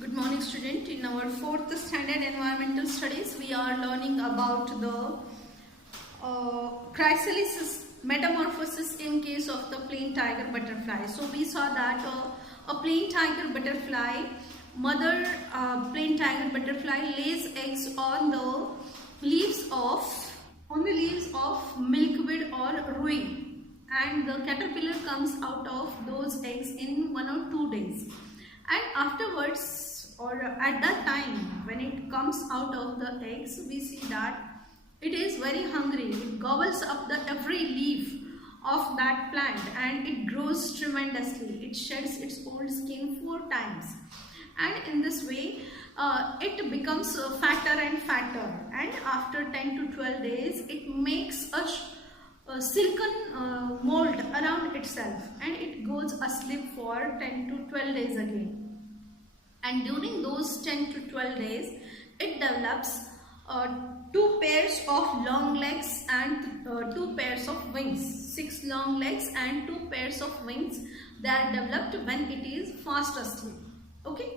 Good morning, student. In our 4th standard environmental studies, we are learning about the chrysalis metamorphosis in case of the plain tiger butterfly. So we saw that a plain tiger butterfly, mother plain tiger butterfly lays eggs on the leaves of milkweed or rui, and the caterpillar comes out of those eggs in 1 or 2 days. And afterwards, or at that time when it comes out of the eggs, we see that it is very hungry. It gobbles up the every leaf of that plant and it grows tremendously. It sheds its old skin 4 times, and in this way it becomes fatter and fatter, and after 10 to 12 days it makes a silken mold around itself, and it goes asleep for 10 to 12 days again. And during those 10 to 12 days it develops 2 pairs of long legs and 2 pairs of wings. 6 long legs and 2 pairs of wings, they are developed when it is fast asleep. Okay,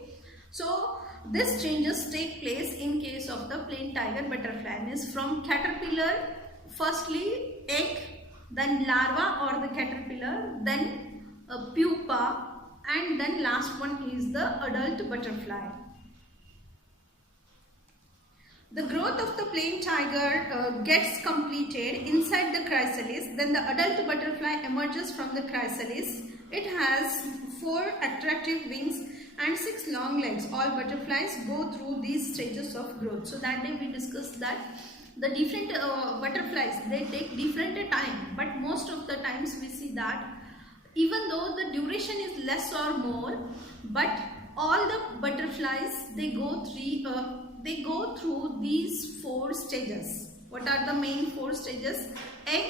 so this changes take place in case of the plain tiger butterfly, means from caterpillar, firstly egg, then larva or the caterpillar, then pupa, and then last one is the adult butterfly. The growth of the plain tiger gets completed inside the chrysalis. Then the adult butterfly emerges from the chrysalis. It has 4 attractive wings and 6 long legs. All butterflies go through these stages of growth. So that day we discussed that the different butterflies, they take different time, but most of the times we see that even though the duration is less or more, but all the butterflies, they go through these 4 stages. What are the main 4 stages? Egg,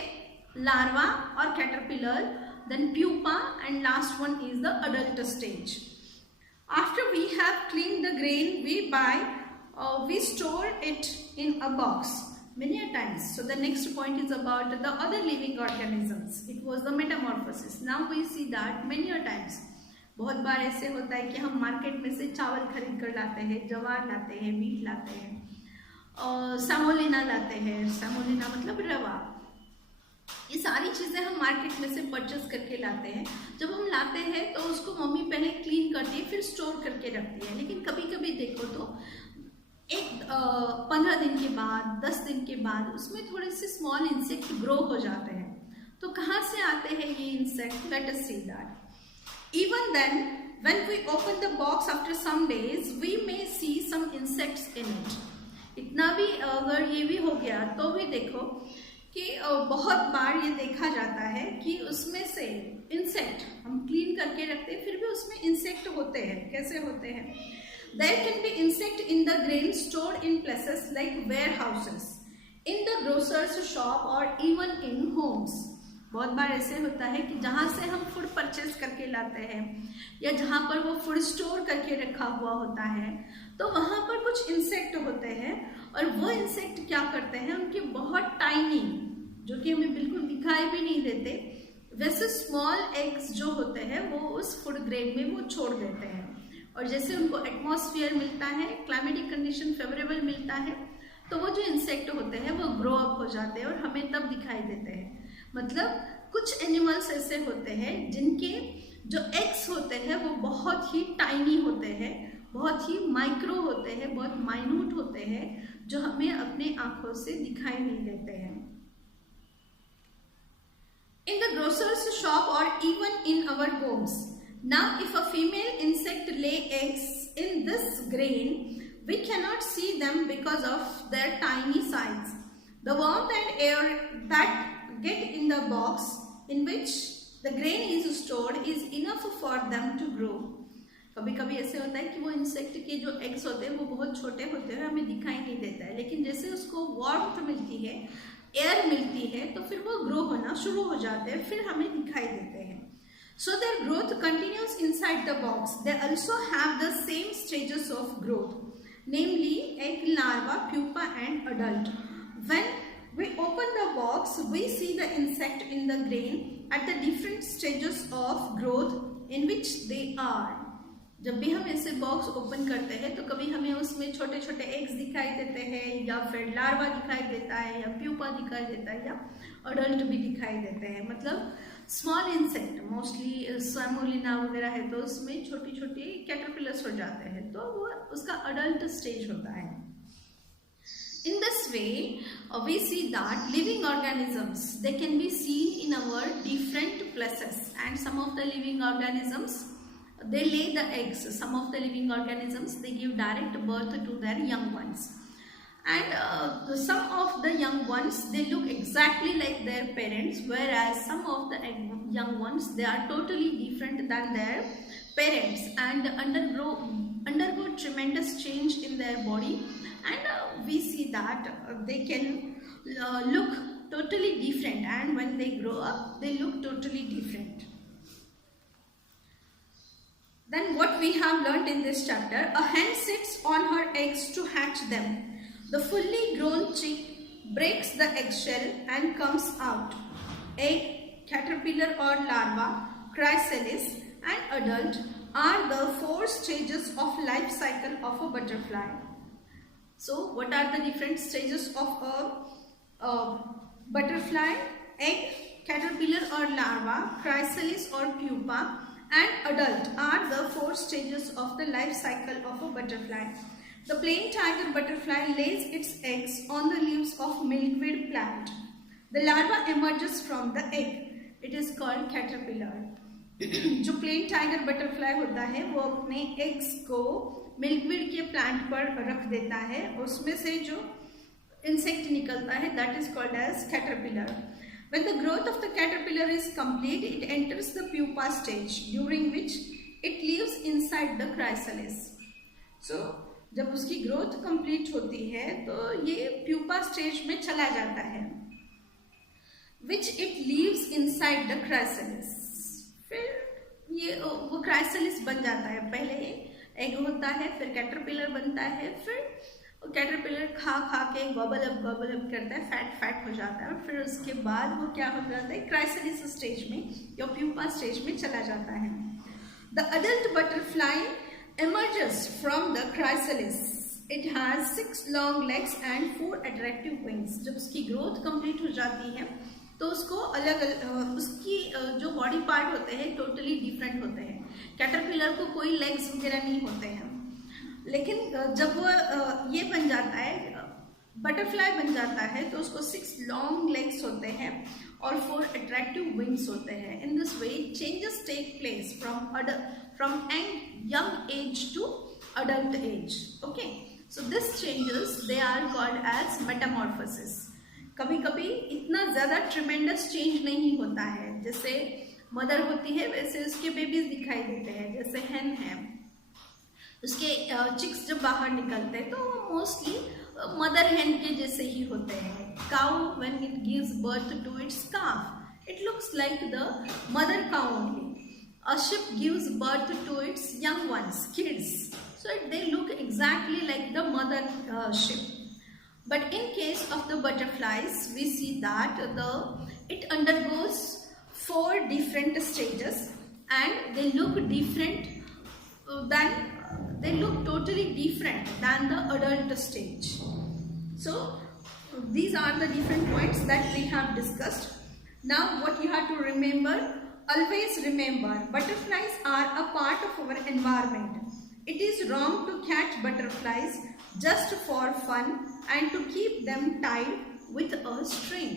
larva or caterpillar, then pupa, and last one is the adult stage. After we have cleaned the grain, we store it in a box many a times. So the next point is about the other living organisms. It was the metamorphosis. Now we see that many a times, बहुत बार ऐसे होता है कि हम market में से चावल खरीद कर लाते हैं, ज्वार लाते हैं, मीट लाते हैं, सामोलिना लाते हैं, सामोलिना मतलब रवा। ये सारी चीज़ें हम मार्केट में से परचेस करके लाते हैं। जब हम लाते हैं तो उसको मम्मी पहले क्लीन करती है, फिर स्टोर करके रखती है। लेकिन कभी कभी देखो तो 15 दिन के बाद, 10 दिन के बाद उसमें थोड़े से स्मॉल इंसेक्ट ग्रो हो जाते हैं। तो कहाँ से आते हैं ये insect? Let us see that. Even then, when we open the box after some days, we may see some insects in it. इतना भी अगर ये भी हो गया तो भी देखो कि बहुत बार ये देखा जाता है कि उसमें से इंसेक्ट हम क्लीन करके रखते हैं, फिर भी उसमें इंसेक्ट होते हैं। कैसे होते हैं? There can be insect in the grain stored in places like warehouses, in the grocer's shop or even in homes. बहुत बार ऐसे होता है कि जहाँ से हम फूड परचेज करके लाते हैं या जहाँ पर वो फूड स्टोर करके रखा हुआ होता है, तो वहाँ पर कुछ इंसेक्ट होते हैं, और वो इंसेक्ट क्या करते हैं, उनके बहुत टाइनी, जो कि हमें बिल्कुल दिखाई भी नहीं देते, वैसे स्मॉल एग्स जो होते हैं वो उस फूड ग्रेन में वो छोड़ देते हैं। और जैसे उनको एटमॉस्फेयर मिलता है, क्लाइमेटिक कंडीशन फेवरेबल मिलता है, तो वो जो इंसेक्ट होते हैं वो ग्रो अप हो जाते हैं और हमें तब दिखाई देते हैं। मतलब कुछ एनिमल्स ऐसे होते हैं जिनके जो एग्स होते हैं वो बहुत ही टाइनी होते हैं, बहुत ही माइक्रो होते हैं, बहुत माइन्यूट होते हैं, जो हमें अपने आंखों से दिखाई नहीं देते हैं। In the grocer's shop or even in our homes. Now, if a female insect lay eggs in this grain, we cannot see them because of their tiny size. The warmth and air that get in the box in which the grain is stored is enough for them to grow. कभी कभी ऐसे होता है कि वो insect के जो eggs होते हैं वो बहुत छोटे होते हैं, हमें दिखाई नहीं देता है, लेकिन जैसे उसको वार्मथ मिलती है, एयर मिलती है, तो फिर वो ग्रो होना शुरू हो जाते हैं, फिर हमें दिखाई देते हैं। So their growth continues inside the box. They also have the same stages of growth, namely egg, larva, pupa and adult. When we open the box, we see the insect in the grain at the different stages of growth in which they are. जब भी हम ऐसे box open करते हैं तो कभी हमें उसमें छोटे छोटे एग्स दिखाई देते हैं, या फिर लार्वा दिखाई देता है, या प्यूपा दिखाई देता है, या अडल्ट भी दिखाई देते हैं। मतलब स्मॉल इंसेक्ट, मोस्टली स्वैमोलिना वगैरह है तो उसमें छोटी छोटी कैटरपिलर्स हो जाते हैं, तो वो उसका अडल्ट स्टेज होता है। In this way, we see that living organisms, they can be seen in our different places, and some of the living organisms, they lay the eggs. Some of the living organisms, they give direct birth to their young ones, and some of the young ones, they look exactly like their parents, whereas some of the young ones, they are totally different than their parents and undergo tremendous change in their body, and we see that they can look totally different, and when they grow up they look totally different. Then what we have learnt in this chapter, a hen sits on her eggs to hatch them. The fully grown chick breaks the eggshell and comes out. Egg, caterpillar or larva, chrysalis and adult are the 4 stages of life cycle of a butterfly. So what are the different stages of a butterfly? Egg, caterpillar or larva, chrysalis or pupa, and adult are the 4 stages of the life cycle of a butterfly. The plain tiger butterfly lays its eggs on the leaves of milkweed plant. The larva emerges from the egg. It is called caterpillar. जो plane tiger butterfly होता है वो अपने eggs को milkweed के plant पर रख देता है, उसमें से जो इंसेक्ट निकलता है that is called as caterpillar. When the growth of the caterpillar is complete, it enters the pupa stage, during which it lives inside the chrysalis. So जब उसकी ग्रोथ कंप्लीट होती है तो ये प्यूपा स्टेज में चला जाता है, which it lives inside the chrysalis. फिर ये वो क्राइसलिस बन जाता है, पहले एग होता है, फिर कैटरपिलर बनता है, फिर कैटरपिलर खा खा के बबल अप करता है, फैट हो जाता है, फिर उसके बाद वो क्या हो जाता है, क्राइसलिस स्टेज में या प्यूपा स्टेज में चला जाता है. The adult butterfly emerges from the chrysalis. It has 6 long legs and 4 attractive wings. जब उसकी ग्रोथ कंप्लीट हो जाती है तो उसको अलग उसकी जो बॉडी पार्ट होते हैं टोटली डिफरेंट होते हैं. कैटरपिलर को कोई लेग्स वगैरह नहीं होते हैं, लेकिन जब वो ये बन जाता है, बटरफ्लाई बन जाता है, तो उसको 6 लॉन्ग लेग्स होते हैं और 4 अट्रैक्टिव विंग्स होते हैं. In this way changes take place from young age to adult age. Okay, so this changes, they are called as metamorphosis. कभी कभी इतना ज़्यादा ट्रिमेंडस चेंज नहीं होता है, जैसे मदर होती है वैसे उसके बेबीज दिखाई देते हैं. जैसे हेन है, उसके चिक्स जब बाहर निकलते हैं तो मोस्टली मदर हेन के जैसे ही होते हैं. Cow when it gives birth to its calf, it looks like the mother cow only. A sheep gives birth to its young ones, kids, so they look exactly like the mother sheep. But in case of the butterflies, we see that it undergoes 4 different stages, and they look totally different than the adult stage. So these are the different points that we have discussed. Now what you have to remember, always remember, butterflies are a part of our environment. It is wrong to catch butterflies just for fun and to keep them tied with a string.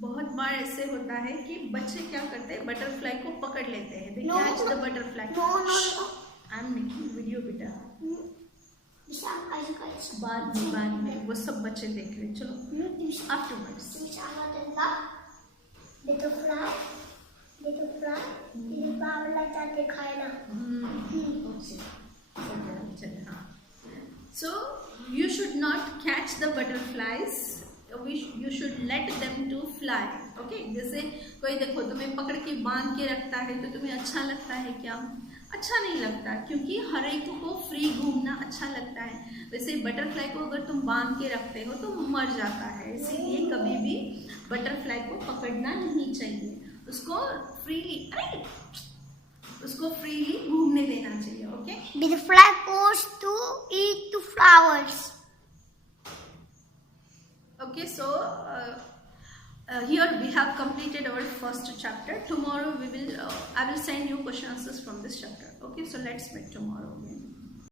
बहुत बार ऐसे होता है कि बच्चे क्या करते हैं, butterfly को पकड़ लेते हैं. They catch the butterfly. No. I'm making video बेटा. बाद में वो सब बच्चे देख रहे. चलो afterwards. So you should not catch the butterflies. You should let them to fly. Okay, जैसे कोई देखो तुम्हें पकड़ के बांध के रखता है तो तुम्हें अच्छा लगता है क्या? अच्छा नहीं लगता, क्योंकि हर एक को फ्री घूमना अच्छा लगता है. वैसे बटरफ्लाई को अगर तुम बांध के रखते हो तो मर जाता है, इसीलिए कभी भी बटरफ्लाई को पकड़ना नहीं चाहिए. उसको फ्रीली, उसको फ्रीली घूमने देना चाहिए. Okay. Butterfly goes to eat the flowers. Okay, so here we have completed our first chapter. Tomorrow I will send you question answers from this chapter. Okay, so let's meet tomorrow again.